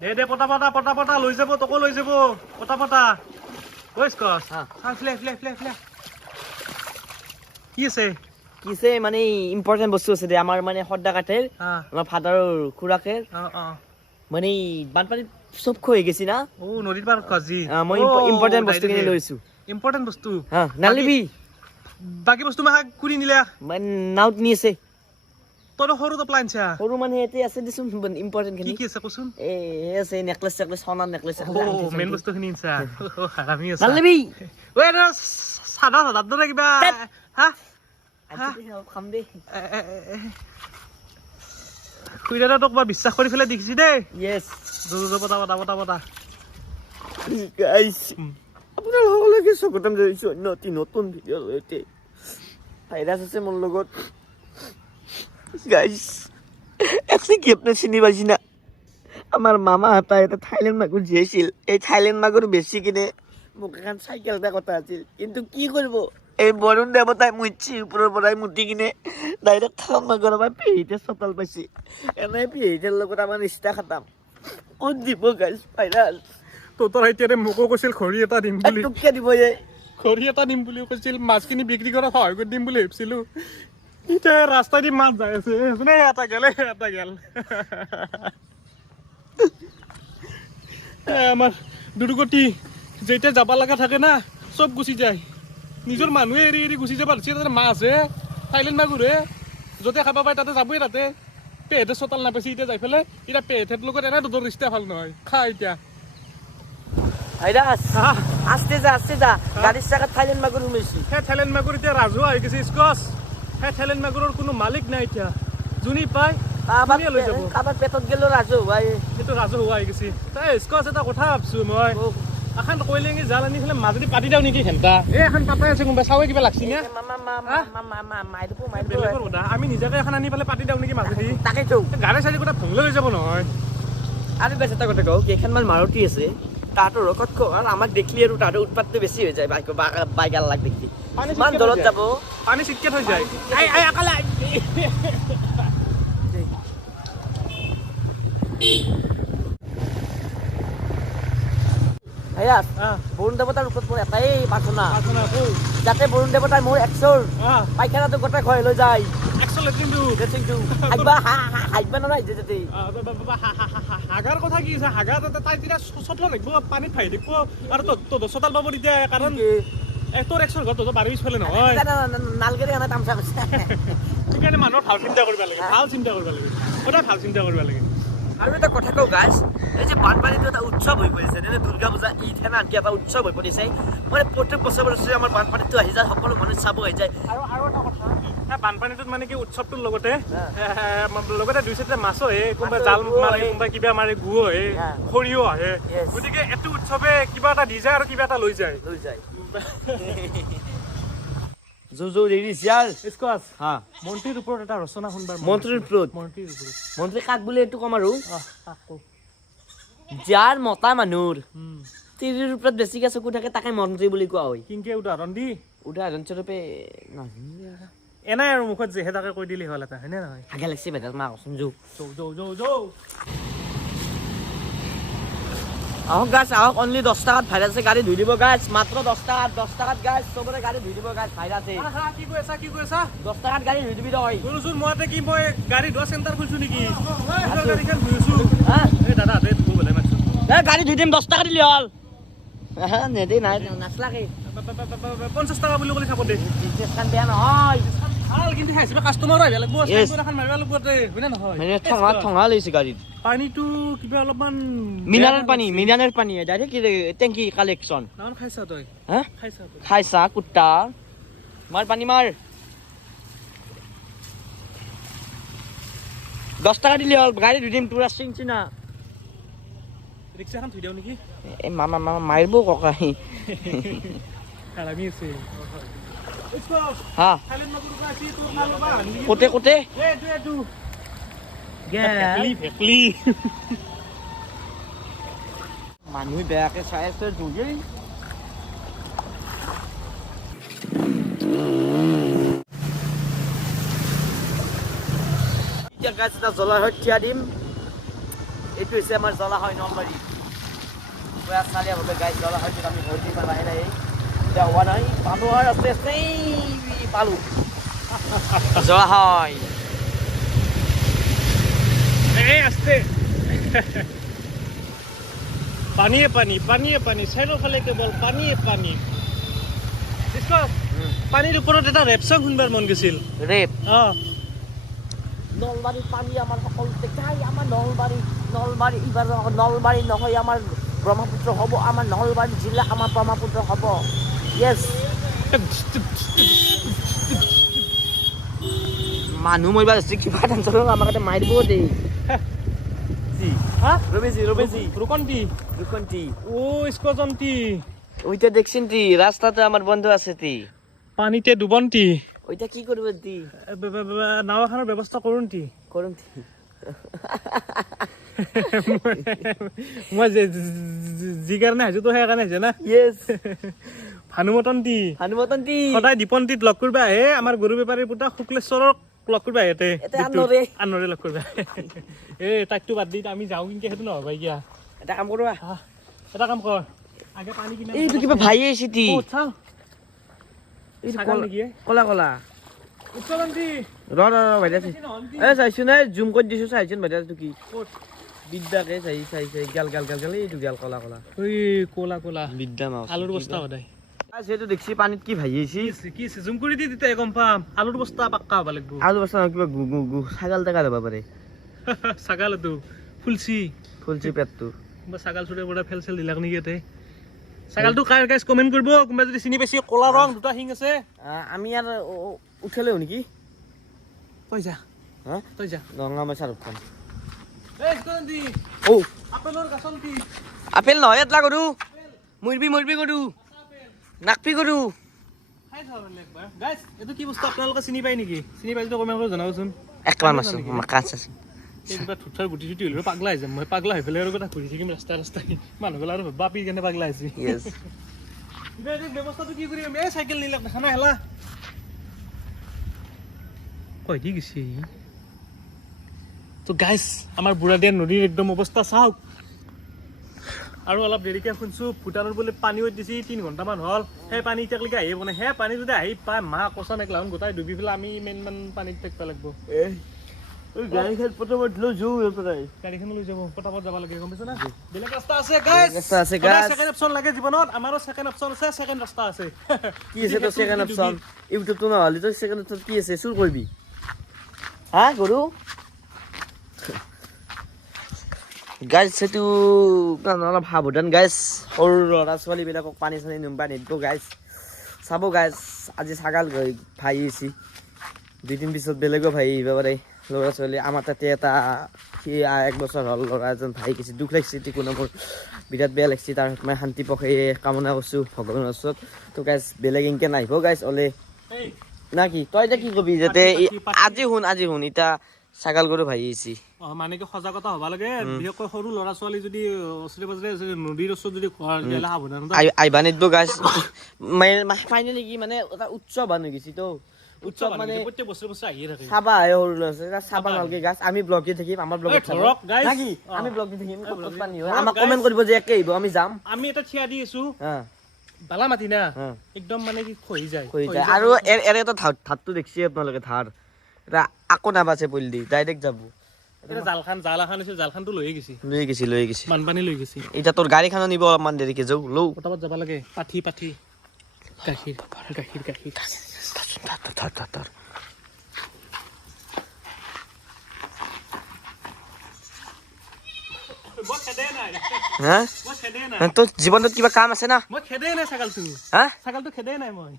দে পটা পটা পটা পটা লৈ যাব তোকো লৈ যাব পটা পটা কইছ কস ফ্লে ফ্লে ফ্লে ফ্লে কি আছে কিছে মানে ইম্পর্টেন্ট বস্তু আছে দে আমার মানে হদ্দা কাঠের আমার ফাদারের খুরাকের মানে বানপানি সব খয়ে গেছি না ও নদীর পার কাজি মই ইম্পর্টেন্ট বস্তু কিনে লইছো ইম্পর্টেন্ট বস্তু নালিবি বাকি বস্তু মাহা কুড়ি নিলা মানে নাউট নিছে তোর সৰু তো প্লানছা সৰু মানে এতে আছে দিছুন ইম্পর্টেন্ট খিনি কি আছে কচোন এ আছে নেকলেস নেকলেস সোনার নেকলেস ও মেন বস্তু খিনি ইনছা হারামি আছে নালিবি ওই রে সাদা সাদা দৰে কিবা হা খাম দে খুইৰাটা তোক বিশ্বাস কৰি ফেলে দেখিছি দে ইয়েস পটা পটা পটা পটা গাইস আপোনাৰ সকলোকে স্বাগতম জনাইছো নতুন ভিডিঅ লৈতে ভাইৰাছ আছে মোৰ লগত গাইস একসে কি আপনি চিনি পাইছি না আমার মামা হাতা এটা থাইল্যান্ড মাগুর দিয়েছিল এই থাইল্যান্ড মাগুর বেশি কিনে মোক এখন সাইকেলটা কথা আছিল কিন্তু কি করব এই বরুণ দেবতায় মুচ্ছি উপরের পরাই মুটি কিনে ডাইরেক্ট থাম মাগুর আমার পেহিতে সতাল পাইছি এনে পেহিতের লগত আমার রিস্তা খাতাম কোন দিব গাইস ভাইরাস তোৰ এতিয়া মোকো কৈছিল খৰি এটা দিম বুলি টুককে দিব যে খৰি এটা দিম বুলি কৈছিল মাছখিনি বিক্ৰী কৰা সহায় কৰি দিম বুলি ভাবিছিলো এতিয়া ৰাস্তা দি মাছ যাই আছে এটা গেল আমাৰ দুৰ্গতি যেতিয়া যাব লগা থাকে না চব গুচি যায় নিজৰ মানুহে এৰি এৰি গুচি যাব পাৰিছে তাতে মাছ হে থাইলেণ্ড মাগুৰ হে য'তে খাব পায় তাতে যাবই তাতে পেহেঁতে চোতাল নাপাইছে এতিয়া যাই পেলাই এতিয়া পেহেঁতৰ লগত এনে দুটাৰ ৰিষ্টা ভাল নহয় খা এতিয়া ভাইৰাস আস্তে যা গাড়িৰ চাকাত থাইল্যান্ড মাগুৰ উমেছি সেই থাইলেণ্ড মাগুৰ এতিয়া ৰাজহুৱা হৈ গৈছে স্কচ সেই থাইলেণ্ড মাগুৰৰ কোনো মালিক নাই এতিয়া যোনী পায় লৈ যাব কাবাৰ পেটত গেল ৰাজু ভাই সেইটো ৰাজহুৱা হৈ গৈছে তাই স্কচ এটা কথা ভাবছো মই এখন কইলেঙি জাল আনি ফেলে মাজেদি পাতি দিওঁ নেকি ঘেণ্টা এই এখন পাতাই আছে কোনোবাই চাৱে কিবা লাগছি নে বেলেগৰ কথা আমি নিজাকে এখন আনি পেলাই পাতি দিওঁ নেকি মাজেদি তাকেতো গাড়ী চাৰি কথা ভংলে হৈ যাব নহয় আৰু বেছ এটা কথা কওঁ কেইখনমান মাৰুতি আছে তাহাঁতৰ ৰকত কওঁ আৰু আমাক দেখিলি আৰু তাহাঁতৰ উৎপাতটো বেছি হৈ যায় বাইক আল্লাক দেখি ইমান দূৰত যাব পানী চিটকেট হৈ যায় ভাইৰাস বৰুণ দেৱতাৰ ওপৰত মোৰ এটাই প্ৰাৰ্থনা যাতে বৰুণ দেৱতাই মোৰ এক্সৰ পাইখানাটো গোটাই খুৱাই লৈ যায় হাগাৰ কথা কি আছে হাগা তাই তেতিয়া চতল লাগিব পানীত ভাহি দিব আৰু তহঁতৰ চোতাল পাব তেতিয়া কাৰণ তোৰ এক্সৰ ঘৰ তহঁতৰ বাৰী পিছফালে নহয় নালগেৰি আনা তামচা কৈছে সেইকাৰণে মানুহৰ ভাল চিন্তা কৰিব লাগে সদায় ভাল চিন্তা কৰিব লাগে আৰু এটা কথা কওঁ গাইছ এই যে বানপানীটো এটা উৎসৱ হৈ পৰিছে যেনে দুৰ্গা পূজা ঈদ হেনা আনকি এটা উৎসৱ হৈ পৰিছে মানে প্ৰত্যেক বছৰে আমাৰ বানপানীটো আহি যায় সকলো মানুহ চাব আহি যায় আৰু এটা কথা বানপানীটোত মানে কি উৎসৱটোৰ লগতে দুই চাৰিটা মাছো আহে কোনোবাই জাল মাৰে কোনোবাই কিবা মাৰে গু আহে সৰিয়হ আহে গতিকে এইটো উৎসৱে কিবা এটা দি যায় আৰু কিবা এটা লৈ যায় মন্ত্ৰীৰ ওপৰত এটা ৰচনা শুনবাৰ মন্ত্ৰীৰ ওপৰত মন্ত্ৰী কাক বোলে এইটো কম আৰু যাৰ মতা মানুহৰ তিৰিৰ ওপৰত বেছিকে চকু থাকে তাকে মন্ত্ৰী বুলি কোৱা হয় কিংকে উদাহৰণস্বৰূপে এনাই আৰু মুখত যেহে তাকে কৈ দিলে হ'ল এটা হয়নে নহয় আগে লাগছে বেদাল মা কচোন যৌ আহক গাছ আহক অনলি 10 টাকাত ভাইৰাছে গাড়ী ধুই দিব গাছ মাত্ৰ 10 টাকাত গাছ চবৰে গাড়ী ধুই দিব গাছ ভাইৰাছে কি কৈ আছা 10 টাকাত গাড়ী ধুই দিবি তই শুনচোন মই গাড়ী ধোৱা চেণ্টাৰ খুলিছো নেকি গাড়ীখন ধুইছো এই দাদা ধুব বোলে মাতছো গাড়ী ধুই দিম 10 টাকা দিলি হ'ল নেদে নাই নাচলাকে 50 টাকা বুলি ক'লে খাব দে বিজনেছ কান বেয়া নহয় ভাল কিন্তু হাইছে কাস্টমাৰ আহিব লাগিব স্টেপ এখন মাৰিব লাগিব দে হয়নে নহয় মানে ঠঙা লৈছে গাড়ীত পানীটো কিবা অলপমান মিনাৰেল পানী ডাইৰেক্ট টেংকি কালেকশ্যন নাম খাইছা তই হা খাইছা কুত্তা মাৰ পানী মাৰ 10 টাকা দিলি হ'ল গাড়ী ধুই দিম তোৰ চিংচি না ৰিক্সাখন থৈ দিওঁ নেকি এ মামা মাৰিব ককাই হাৰামি আছে হা কোটে মানুহ বেয়াকে চাই আছে দুগেই গাছ এটা জ্বলাৰ থিয়া দিম এইটো হৈছে আমাৰ জলাশয় নলবাৰী পুৰা চাৰিয়াভাৱে গাইজ জলাশয়টোত আমি ভৰ্তি পাই লাহে লাহে এতিয়া হোৱা নাই পালোঁ আৰু আস্তে আস্তে পালোঁ জলাশয় এই আস্তে পানীয়ে পানী চাৰিওফালে কেৱল পানীয়ে পানী পানীৰ ওপৰত এটা ৰেপ চং শুনবাৰ মন গৈছিল ৰেপ অঁ নলবাৰী পানী আমাৰ সকলোতে গাই আমাৰ নলবাৰী এইবাৰ নলবাৰী নহয় আমাৰ ব্ৰহ্মপুত্ৰ হ'ব আমাৰ নলবাৰী জিলা আমাৰ ব্ৰহ্মপুত্ৰ হ'ব য়েছ মানুহ মৰিবা আছে কিবা টেনচন আমাৰ তাতে মাৰি দিব দেই ৰবেজি ৰুকন্তি ও ইস্কজন্তি ওইটা দেখছেন তি রাস্তাতে আমার বন্ধু আছে তি পানীতে ডুবন্তি ওইটা কি করবে তি নাও এখনৰ ব্যৱস্থা কৰোঁ তি কৰুন তি মই যি কাৰণে আহিছোঁ তো সেই কাৰণে আহিছে না ইয়েস ভানুমতন তি সদায় দীপন্তিত লগ কৰিবা আহে আমাৰ গৰু বেপাৰীৰ পুতা শুক্লেশ্বৰক লগ কৰিবা ইয়াতে আনৰে লগ কৰিবা তাইকটো বাদ দি আমি যাওঁ কিন্তু সেইটো নহ'ব এতিয়া এটা কাম করবা এটা কাম কৰ আগে পানী কিনে এইটো কিবা ভাই আছে তি চাও ছাগাল নেকি কলা কলা উচ্চলন্তি ৰ ভাইটা এ চাইছো নাই জুম কৰি দিছো চাইছোন ভাইটা এইটো কি বিদ্যাকে চাই গাল এইটো গাল কলা কলা ওই কোলা বিদ্যা মাছ আলুৰ বস্তা সদায় সেইটো দেখছি পানীত কি ভাই আছে কি জুম কৰি দি তেতিয়া গম পাম আলুৰ বস্তা পাক্কা হ'ব লাগিব আলু বস্তা কিবা গু ছাগাল টাকা যাব পাৰে ছাগালটো ফুলছি পেটটো বা ছাগাল চুৰে পৰা ফেল চেল দিলাক নেকি ইয়াতে ছাগালটো কাৰ গাইজ কমেণ্ট কৰিব কোনোবা যদি চিনি পাইছে ক'লা ৰং দুটা শিং আছে আমি আৰু উঠালেও নেকি তই যা হা তই যা ৰঙা মই চাৰুক খান ও আপেলৰ গাছন্তি আপেল নহয় এটলা কৰো মুৰবি কৰো নাকপি কৰো গাইজ এইটো কি বস্তু আপোনালোকে চিনি পায় নেকি চিনি পাই যদি কমেণ্ট কৰি জনাবচোন একবাৰ মাছো কাছ আছে কিবা ঠুঠাৰ গুটি চুটি হ'লেও পাগলা হৈ যাম মই পাগলা হৈ পেলাই আৰু কথা ঘূৰি থাকিম ৰাস্তাই মানুহবিলাক আৰু বাপি কেনে পাগলা হৈছে ব্যৱস্থাটো কি কৰিম এই চাইকেল নিলাক দেখা নাই হেলা কই দি গৈছে তো গাইজ আমাৰ বুঢ়াদিয়া নদীৰ একদম অৱস্থা চাওক আৰু অলপ দেৰিকৈ শুনিছোঁ ভূটানৰ বোলে পানী হৈ দিছে 3 ঘণ্টামান হ'ল সেই পানী এতিয়ালৈকে আহিব নাই সেই পানী যদি আহি পায় মাহ কচা নেকলাখন গোটাই ডুবি পেলাই আমি ইমান পানীত থাকিব লাগিব গাড়ীখন পটাপট লৈ যাওঁ গাড়ীখন লৈ যাব পটাপট যাব লাগে গম পাইছ না বেলেগ ৰাস্তা আছে গাইজ সেকেন্ড অপচন লাগে জীৱনত আমাৰো সেকেন্ড অপচন আছে সেকেন্ড ৰাস্তা আছে কি আছে তো সেকেন্ড অপচন ইউটিউবটো নহ'লে তো সেকেন্ড অপচন কি আছে চুৰ কৰিবি হা গৰু গাইজ সেইটো অলপ সাৱধান গাইজ সৰু ল'ৰা ছোৱালীবিলাকক পানী চানী নুম্বা নিদিব গাইজ চাব গাইজ আজি ছাগাল ভাই আহিছে 2-3 পিছত বেলেগো ভাই আহিব পাৰে ল'ৰা ছোৱালী আমাৰ তাতে এটা সি 1 বছৰ হ'ল ল'ৰা এজন ভাই গৈছে দুখ লাগিছে টিকুনা মোৰ বিৰাট বেয়া লাগিছে তাৰ মই শান্তি পক্ষে কামনা কৰিছোঁ ভগৱানৰ ওচৰত তো গাইজ বেলেগ ইনকে নাহিব গাইজ ওলে না কি তই এতিয়া কি কবি যাতে আজি শুন এতিয়া ছাগাল গৰু ভাই আহিছে মানে কি সজাগতা হ'ব লাগে বিশেষকৈ সৰু ল'ৰা ছোৱালী যদি ওচৰে পাজৰে নদীৰ ওচৰত যদি ঘৰ গেলা সাৱধানতা আহিবা নিদিব গাইজ ফাইনেলি কি মানে এটা উৎসৱ হৈ গৈছে তো উৎসৱ মানে প্ৰত্যেক বছৰে আহিয়ে থাকে চাবা আহে সৰু ল'ৰা ছোৱালী চাবা নালগে গাছ আমি ব্লগ দি থাকিম আমাৰ ব্লগত ধৰক গাইজ নাকি আমি ব্লগ দি থাকিম পানী হয় আমাক কমেন্ট কৰিব যে একে আহিব আমি যাম আমি এটা থিয়া দি আছো হা বালা মাটি না একদম মানে কি খহি যায় আৰু এৰে এটা ধাৰটো দেখছি আপোনালোকে ধাৰ এটা আকৌ নাবাছে পলি দি ডাইৰেক্ট যাব এটা জাল এখন আছিল জালখনটো লৈ গৈছি বানপানী লৈ গৈছি এতিয়া তোৰ গাড়ীখনো নিব অলপমান দেৰিকে যাও লও পটাপট যাব লাগে পাঠি গাখীৰ তোৰ জীৱনত কিবা কাম আছে না মই খেদে নাই ছাগালটো ছাগালটো খেদে নাই মই